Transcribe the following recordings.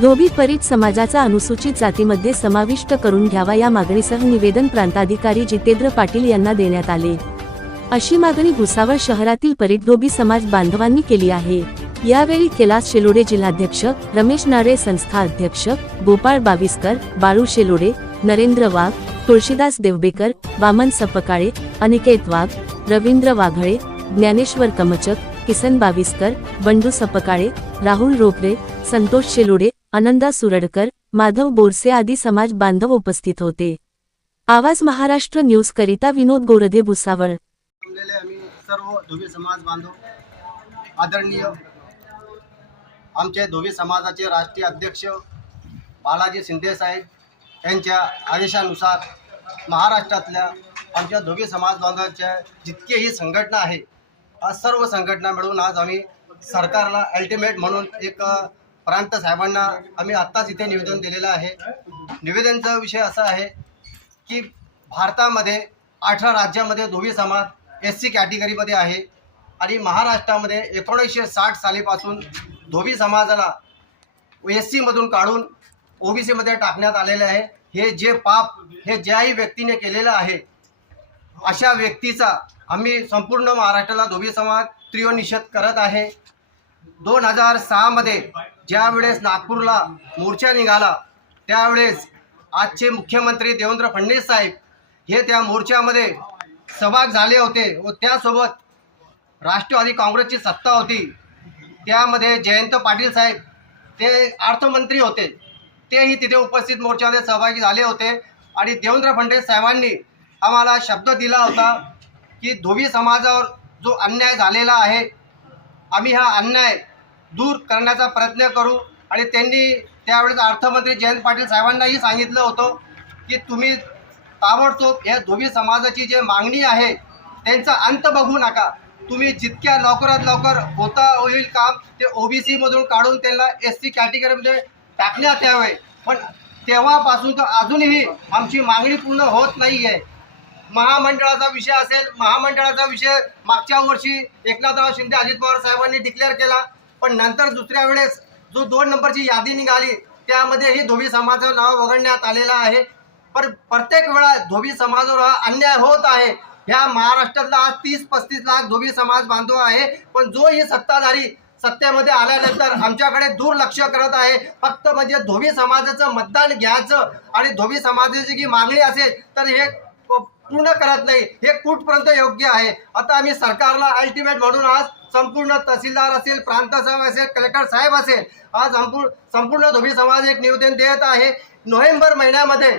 धोबी परीट समाजाचा अनुसूचित जातीमध्ये समाविष्ट करून घ्यावा या मागणीसह निवेदन प्रांताधिकारी जितेंद्र पाटील यांना देण्यात आले. अशी मागणी भुसावळ शहरातील परीट धोबी समाज बांधवांनी केली आहे. यावेळी कैलास शेलोडे जिल्हाध्यक्ष रमेश नारे संस्था अध्यक्ष गोपाळ बाविस्कर बाळू शेलोडे नरेंद्र वाघ तुळशीदास देवबेकर वामन सपकाळे अनिकेत वाघ रवींद्र वाघळे ज्ञानेश्वर कमचक किसन बाविस्कर बंडू सपकाळे राहुल रोपरे संतोष शेलोडे आनंदा सुरडकर माधव बोरसे आदी समाज बांधव उपस्थित होते. आवाज महाराष्ट्र न्यूज करिता विनोद गोरधे भुसावळ. सर्व धोबी समाज बांधव आदरणीय आमचे धोबी समाजाचे राष्ट्रीय अध्यक्ष बालाजी शिंदे साहेब यांच्या आदेशानुसार महाराष्ट्रातल्या आमच्या धोबी समाज बांधवांच्या जितकेही संघटना आहे आज सर्व संघटना मिळून आज आम्ही सरकारला अल्टिमेट म्हणून एक प्रांत साहेबांना आम्ही आत्ताच इथे निवेदन दिलेलं आहे. निवेदनचा विषय असा आहे की भारतामध्ये अठरा राज्यामध्ये धोबी समाज एस सी कॅटेगरीमध्ये आहे आणि महाराष्ट्रामध्ये एकोणीसशे साठ सालीपासून धोबी समाजाला एस सीमधून काढून ओबीसीमध्ये टाकण्यात आलेले आहे. हे जे पाप हे ज्याही व्यक्तीने केलेलं आहे अशा व्यक्तीचा आम्ही संपूर्ण महाराष्ट्राला धोबी समाज तीव्र निषेध करत आहे. दोन हजार सहामध्ये ज्यावेळेस नागपूरला मोर्चा निघाला त्यावेळेस आजचे मुख्यमंत्री देवेंद्र फडणवीस साहेब हे त्या मोर्चामध्ये सहभाग झाले होते व त्यासोबत राष्ट्रवादी काँग्रेसची सत्ता होती. त्यामध्ये जयंत पाटील साहेब ते अर्थमंत्री होते. तेही तिथे उपस्थित मोर्चामध्ये सहभागी झाले होते आणि देवेंद्र फडणवीस साहेबांनी आम्हाला शब्द दिला होता की धोबी समाजावर जो अन्याय झालेला आहे आम्ही हा अन्याय दूर करण्याचा प्रयत्न करू. आणि त्यांनी त्यावेळेस अर्थमंत्री जयंत पाटील साहेबांनाही सांगितलं होतं की तुम्ही ताबडतोब या धोबी समाजाची जे मागणी आहे त्यांचा अंत बघू नका. तुम्ही जितक्या लवकरात लवकर होता होईल काम ते ओ बी सीमधून काढून त्यांना एस सी कॅटेगरीमध्ये टाकण्यात यावे. पण तेव्हापासून तर अजूनही आमची मागणी पूर्ण होत नाही आहे महामंडळाचा विषय असेल महामंडळाचा विषय मागच्या वर्षी एकनाथराव शिंदे अजित पवार साहेबांनी डिक्लेअर केला. पण नंतर दुसऱ्या वेळेस जो दोन नंबरची यादी निघाली त्यामध्येही धोबी समाजाचं नाव वगळण्यात आलेलं आहे. पण प्रत्येक वेळा धोबी समाजावर हा अन्याय होत आहे. ह्या महाराष्ट्रातला आज तीस पस्तीस लाख धोबी समाज बांधव आहे. पण जो ही सत्ताधारी सत्तेमध्ये आल्यानंतर आमच्याकडे दुर्लक्ष करत आहे. फक्त म्हणजे धोबी समाजाचं मतदान घ्यायचं आणि धोबी समाजाची जी मागणी असेल तर हे पूर्ण करत नाही. हे कुठपर्यंत योग्य आहे? आता आम्ही सरकारला अल्टिमेट म्हणून आज संपूर्ण तहसीलदार असेल प्रांत साहेब असेल कलेक्टर साहेब असेल आज संपूर्ण संपूर्ण धोबी समाज एक निवेदन देत आहे. नोव्हेंबर महिन्यामध्ये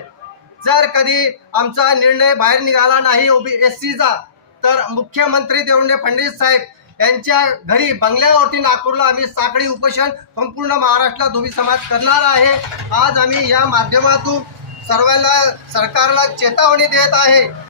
जर कधी आमचा निर्णय बाहेर निघाला नाही ओबी एस सीचा तर मुख्यमंत्री देवेंद्र फडणवीस साहेब यांच्या घरी बंगल्यावरती नागपूरला आम्ही साखळी उपोषण संपूर्ण महाराष्ट्रात धोबी समाज करणार आहे. आज आम्ही या माध्यमातून सर्वांना सरकारला चेतावणी देत आहे.